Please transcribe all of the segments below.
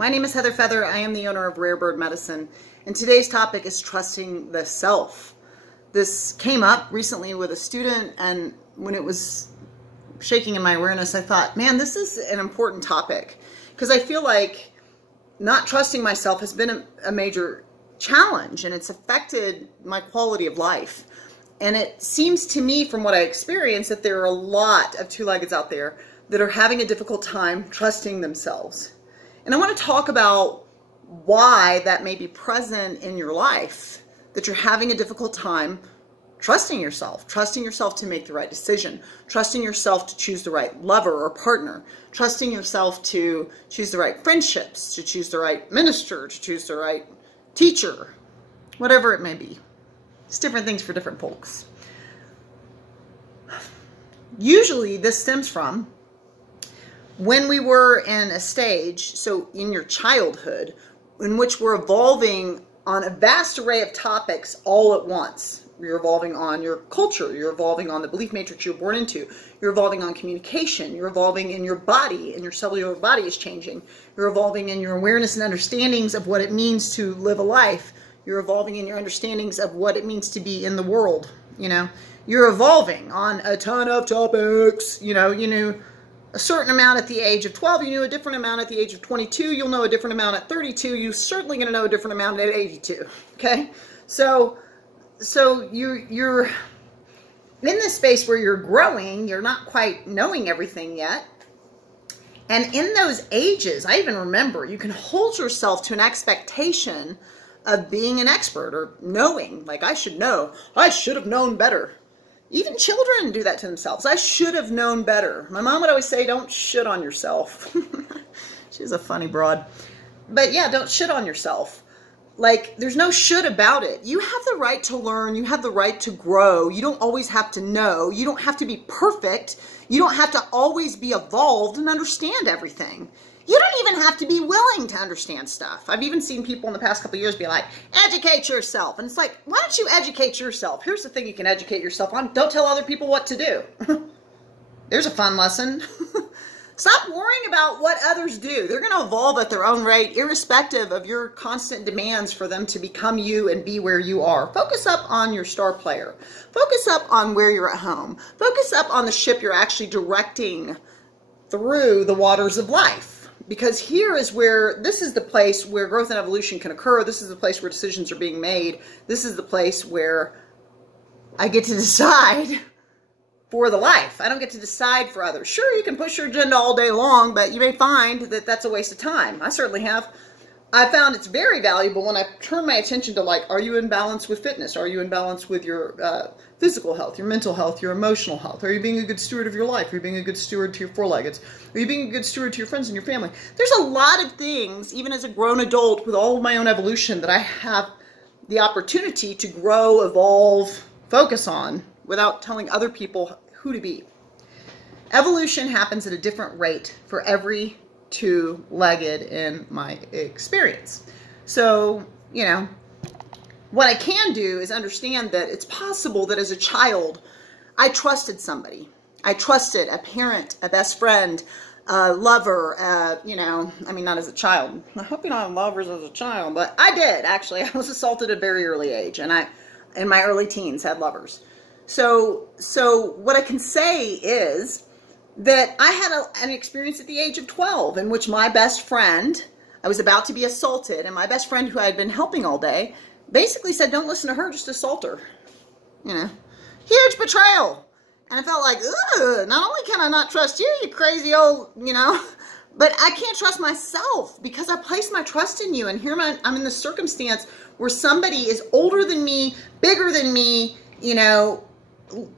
My name is Heather Feather. I am the owner of Rare Bird Medicine, and today's topic is trusting the self. This came up recently with a student, and when it was shaking in my awareness, I thought, man, this is an important topic, because I feel like not trusting myself has been a major challenge, and it's affected my quality of life. And it seems to me, from what I experience, that there are a lot of two-leggeds out there that are having a difficult time trusting themselves. And I want to talk about why that may be present in your life, that you're having a difficult time trusting yourself to make the right decision, trusting yourself to choose the right lover or partner, trusting yourself to choose the right friendships, to choose the right minister, to choose the right teacher, whatever it may be. It's different things for different folks. Usually this stems from when we were in a stage, so in your childhood, in which we're evolving on a vast array of topics all at once. You're evolving on your culture, you're evolving on the belief matrix you're born into, you're evolving on communication, you're evolving in your body, and your cellular body is changing. You're evolving in your awareness and understandings of what it means to live a life. You're evolving in your understandings of what it means to be in the world. You're evolving on a ton of topics. You knew a certain amount at the age of 12, you knew a different amount at the age of 22, you'll know a different amount at 32, you're certainly going to know a different amount at 82, okay? So you're in this space where you're growing, you're not quite knowing everything yet, and in those ages, I even remember, you can hold yourself to an expectation of being an expert or knowing, like I should know, I should have known better. Even children do that to themselves. I should have known better. My mom would always say, don't shit on yourself. She's a funny broad. But yeah, don't shit on yourself. Like, there's no should about it. You have the right to learn. You have the right to grow. You don't always have to know. You don't have to be perfect. You don't have to always be evolved and understand everything. You don't even have to be willing to understand stuff. I've even seen people in the past couple of years be like, educate yourself. And it's like, why don't you educate yourself? Here's the thing you can educate yourself on. Don't tell other people what to do. There's a fun lesson. Stop worrying about what others do. They're going to evolve at their own rate, irrespective of your constant demands for them to become you and be where you are. Focus up on your star player. Focus up on where you're at home. Focus up on the ship you're actually directing through the waters of life. Because here is where, this is the place where growth and evolution can occur. This is the place where decisions are being made. This is the place where I get to decide for the life. I don't get to decide for others. Sure, you can push your agenda all day long, but you may find that that's a waste of time. I certainly have. I found it's very valuable when I turn my attention to, like, are you in balance with fitness? Are you in balance with your physical health, your mental health, your emotional health? Are you being a good steward of your life? Are you being a good steward to your four-leggeds? Are you being a good steward to your friends and your family? There's a lot of things, even as a grown adult with all of my own evolution, that I have the opportunity to grow, evolve, focus on without telling other people who to be. Evolution happens at a different rate for every two-legged in my experience. So, what I can do is understand that it's possible that as a child, I trusted somebody. I trusted a parent, a best friend, a lover, not as a child. I hope you don't have lovers as a child, but I did, actually. I was assaulted at a very early age, and I, in my early teens, had lovers. So what I can say is that I had an experience at the age of 12 in which my best friend, I was about to be assaulted, and my best friend, who I had been helping all day, basically said, don't listen to her, just assault her. Huge betrayal. And I felt like, ugh, not only can I not trust you, you crazy old, but I can't trust myself because I placed my trust in you. And here I'm in this circumstance where somebody is older than me, bigger than me,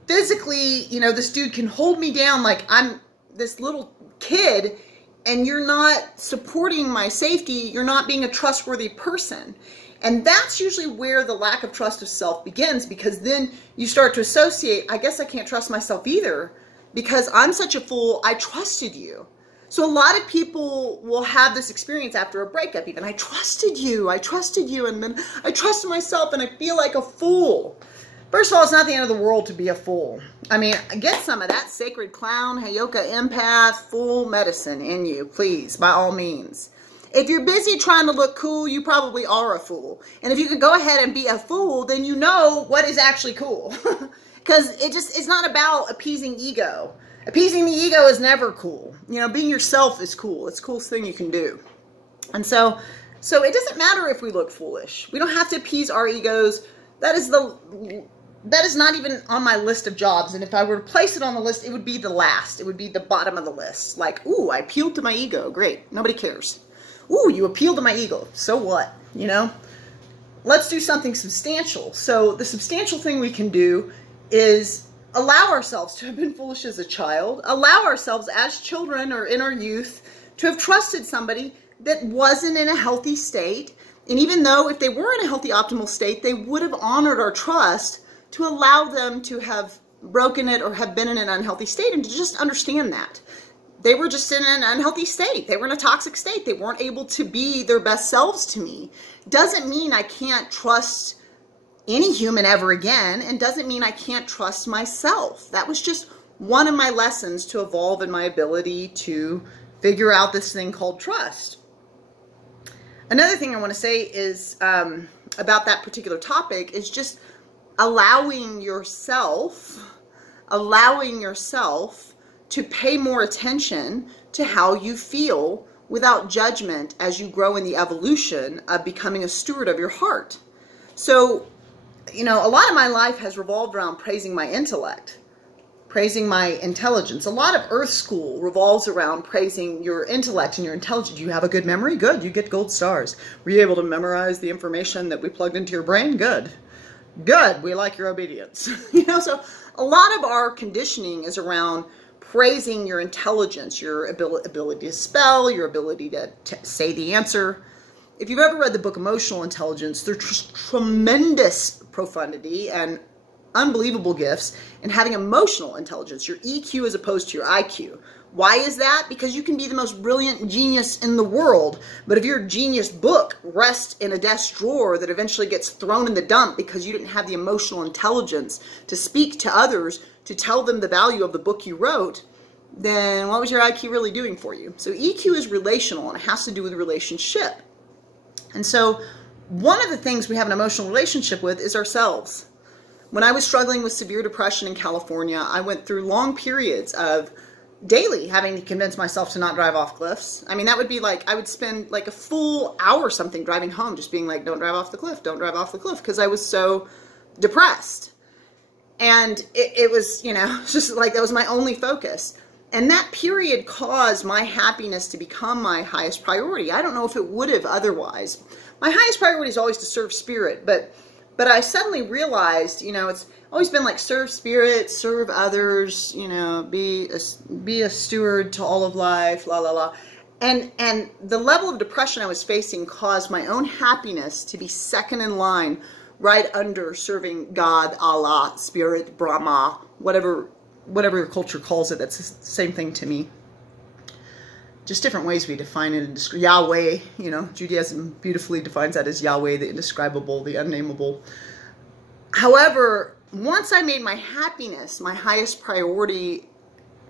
physically, this dude can hold me down like I'm this little kid, and you're not supporting my safety. You're not being a trustworthy person. And that's usually where the lack of trust of self begins, because then you start to associate, I guess I can't trust myself either because I'm such a fool. I trusted you. So a lot of people will have this experience after a breakup even. I trusted you, and then I trusted myself and I feel like a fool. First of all, it's not the end of the world to be a fool. I mean, get some of that sacred clown, Heyoka empath, fool medicine in you, please, by all means. If you're busy trying to look cool, you probably are a fool. And if you can go ahead and be a fool, then you know what is actually cool. Because it's not about appeasing ego. Appeasing the ego is never cool. You know, being yourself is cool. It's the coolest thing you can do. And so it doesn't matter if we look foolish. We don't have to appease our egos. That is not even on my list of jobs. And if I were to place it on the list, it would be the last. It would be the bottom of the list. Like, ooh, I appealed to my ego. Great. Nobody cares. Ooh, you appealed to my ego. So what? You know? Let's do something substantial. So the substantial thing we can do is allow ourselves to have been foolish as a child. Allow ourselves as children or in our youth to have trusted somebody that wasn't in a healthy state. And even though if they were in a healthy, optimal state, they would have honored our trust to allow them to have broken it or have been in an unhealthy state, and to just understand that. They were just in an unhealthy state. They were in a toxic state. They weren't able to be their best selves to me. Doesn't mean I can't trust any human ever again, and doesn't mean I can't trust myself. That was just one of my lessons to evolve in my ability to figure out this thing called trust. Another thing I want to say is about that particular topic is just allowing yourself to pay more attention to how you feel without judgment as you grow in the evolution of becoming a steward of your heart. So, you know, a lot of my life has revolved around praising my intellect, praising my intelligence. A lot of Earth School revolves around praising your intellect and your intelligence. You have a good memory? Good. You get gold stars. Were you able to memorize the information that we plugged into your brain? Good. Good. We like your obedience. You know, so a lot of our conditioning is around praising your intelligence, your ability to spell, your ability to say the answer. If you've ever read the book Emotional Intelligence, there's tremendous profundity and unbelievable gifts in having emotional intelligence, your EQ as opposed to your IQ. Why is that? Because you can be the most brilliant genius in the world, but if your genius book rests in a desk drawer that eventually gets thrown in the dump because you didn't have the emotional intelligence to speak to others, to tell them the value of the book you wrote, then what was your IQ really doing for you? So EQ is relational, and it has to do with relationship. And so one of the things we have an emotional relationship with is ourselves. When I was struggling with severe depression in California, I went through long periods of daily having to convince myself to not drive off cliffs. I mean, that would be like, I would spend like a full hour or something driving home just being like, don't drive off the cliff, don't drive off the cliff, because I was so depressed. And it was, you know, just like that was my only focus. And that period caused my happiness to become my highest priority. I don't know if it would have otherwise. My highest priority is always to serve spirit, but I suddenly realized, you know, it's always been like serve spirit, serve others, you know, be a steward to all of life, la la la. And the level of depression I was facing caused my own happiness to be second in line, right under serving God, Allah, Spirit, Brahma, whatever your culture calls it. That's the same thing to me. Just different ways we define it. And Yahweh, you know, Judaism beautifully defines that as Yahweh, the indescribable, the unnameable. However, once I made my happiness my highest priority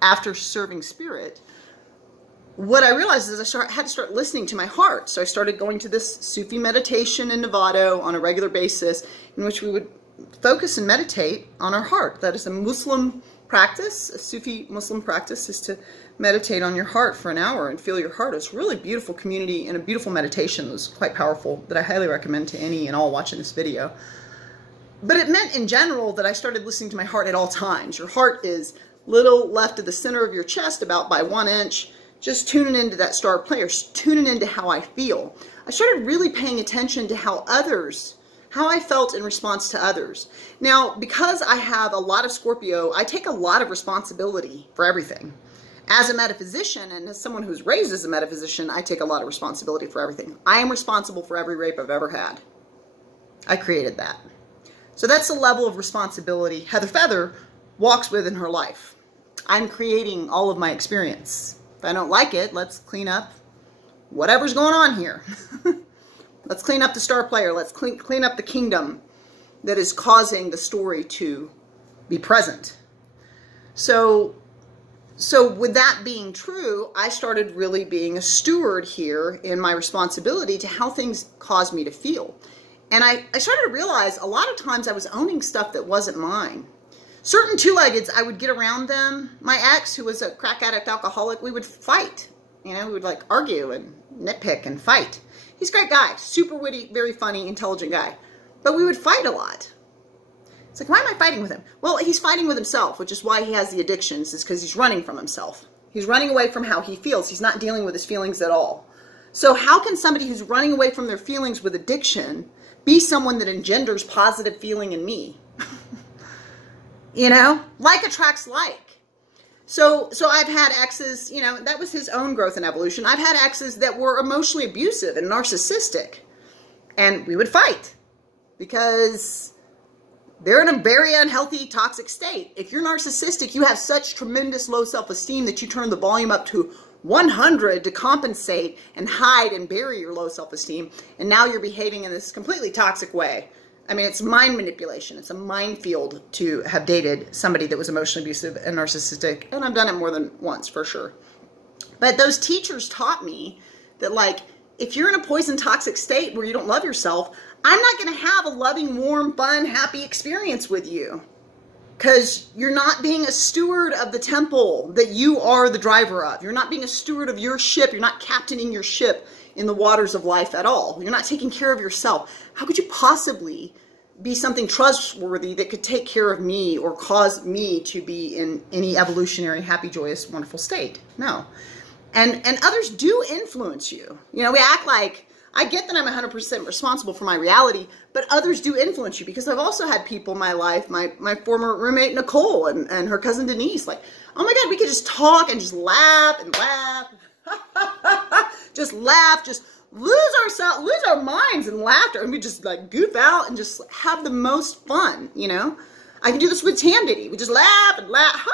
after serving spirit, what I realized is I had to start listening to my heart. So I started going to this Sufi meditation in Nevada on a regular basis, in which we would focus and meditate on our heart. That is a Muslim practice. A Sufi Muslim practice is to meditate on your heart for an hour and feel your heart. It's a really beautiful community and a beautiful meditation. It was quite powerful, that I highly recommend to any and all watching this video. But it meant in general that I started listening to my heart at all times. Your heart is little left of the center of your chest, about by 1 inch, just tuning into that star player, tuning into how I feel. I started really paying attention to how I felt in response to others. Now, because I have a lot of Scorpio, I take a lot of responsibility for everything. As a metaphysician, and as someone who's raised as a metaphysician, I take a lot of responsibility for everything. I am responsible for every rape I've ever had. I created that. So that's the level of responsibility Heather Feather walks with in her life. I'm creating all of my experience. If I don't like it, let's clean up whatever's going on here. Let's clean up the star player. Let's clean up the kingdom that is causing the story to be present. So So with that being true, I started really being a steward here in my responsibility to how things caused me to feel. And I started to realize a lot of times I was owning stuff that wasn't mine. Certain two-leggeds, I would get around them. My ex, who was a crack addict alcoholic, we would fight. You know, we would like argue and nitpick and fight. He's a great guy, super witty, very funny, intelligent guy. But we would fight a lot. It's like, why am I fighting with him? Well, he's fighting with himself, which is why he has the addictions, is because he's running from himself. He's running away from how he feels. He's not dealing with his feelings at all. So how can somebody who's running away from their feelings with addiction be someone that engenders positive feeling in me? You know, like attracts like. So I've had exes, you know, that was his own growth and evolution. I've had exes that were emotionally abusive and narcissistic, and we would fight because they're in a very unhealthy, toxic state. If you're narcissistic, you have such tremendous low self-esteem that you turn the volume up to 100 to compensate and hide and bury your low self-esteem. And now you're behaving in this completely toxic way. I mean, it's mind manipulation. It's a minefield to have dated somebody that was emotionally abusive and narcissistic. And I've done it more than once, for sure. But those teachers taught me that, like, if you're in a poison toxic state where you don't love yourself, I'm not going to have a loving, warm, fun, happy experience with you. Because you're not being a steward of the temple that you are the driver of. You're not being a steward of your ship. You're not captaining your ship in the waters of life at all. You're not taking care of yourself. How could you possibly be something trustworthy that could take care of me or cause me to be in any evolutionary, happy, joyous, wonderful state? No. And others do influence you. You know, we act like, I get that I'm 100% responsible for my reality, but others do influence you, because I've also had people in my life, my former roommate Nicole and her cousin Denise, like, oh my God, we could just talk and just laugh and laugh. Just laugh, just lose our minds in laughter, and we just like goof out and just have the most fun, you know? I can do this with Tam Diddy. We just laugh and laugh,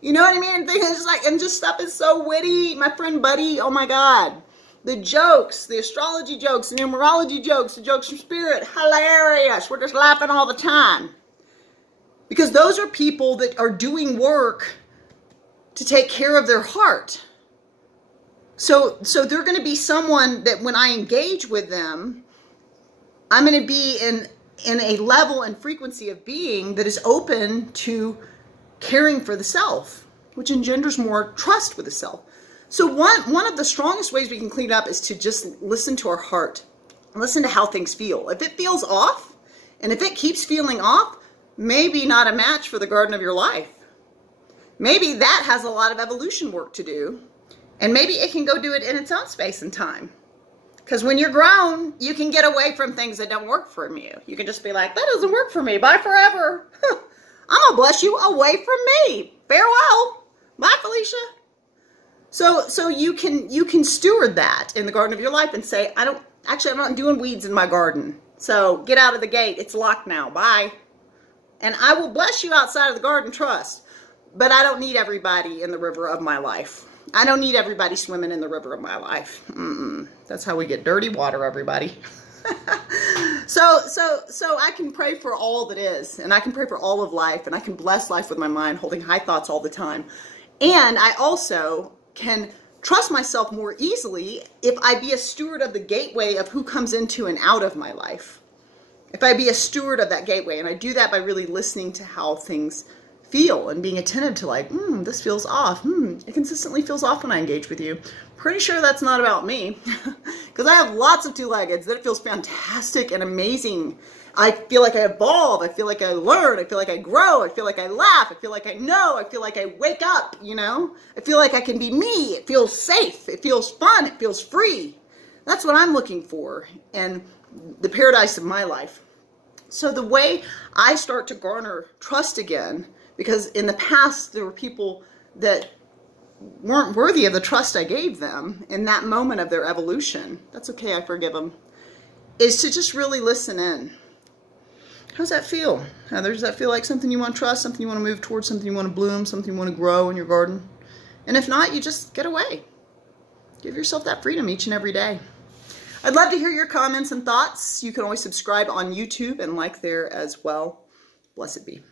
you know what I mean? And things just like, and just stuff is so witty. My friend Buddy, oh my God. The jokes, the astrology jokes, the numerology jokes, the jokes from spirit, hilarious. We're just laughing all the time. Because those are people that are doing work to take care of their heart. So they're going to be someone that when I engage with them, I'm going to be in a level and frequency of being that is open to caring for the self, which engenders more trust with the self. So one of the strongest ways we can clean up is to just listen to our heart. Listen to how things feel. If it feels off, and if it keeps feeling off, maybe not a match for the garden of your life. Maybe that has a lot of evolution work to do. And maybe it can go do it in its own space and time. Because when you're grown, you can get away from things that don't work for you. You can just be like, that doesn't work for me. Bye forever. I'm going to bless you away from me. Farewell. Bye, Felicia. So you can steward that in the garden of your life and say, I'm not doing weeds in my garden. So get out of the gate. It's locked now. Bye. And I will bless you outside of the garden, trust. But I don't need everybody in the river of my life. I don't need everybody swimming in the river of my life. That's how we get dirty water, everybody. So I can pray for all that is, and I can pray for all of life, and I can bless life with my mind, holding high thoughts all the time. And I also can trust myself more easily if I be a steward of the gateway of who comes into and out of my life. If I be a steward of that gateway, and I do that by really listening to how things feel and being attentive to like, this feels off. It consistently feels off when I engage with you. Pretty sure that's not about me, because I have lots of two-leggeds that it feels fantastic and amazing. I feel like I evolve. I feel like I learn. I feel like I grow. I feel like I laugh. I feel like I know. I feel like I wake up, you know? I feel like I can be me. It feels safe. It feels fun. It feels free. That's what I'm looking for in the paradise of my life. So the way I start to garner trust again, because in the past there were people that weren't worthy of the trust I gave them in that moment of their evolution. That's okay, I forgive them. Is to just really listen in. How's that feel? Heather, does that feel like something you want to trust, something you want to move towards, something you want to bloom, something you want to grow in your garden? And if not, you just get away. Give yourself that freedom each and every day. I'd love to hear your comments and thoughts. You can always subscribe on YouTube and like there as well. Blessed be.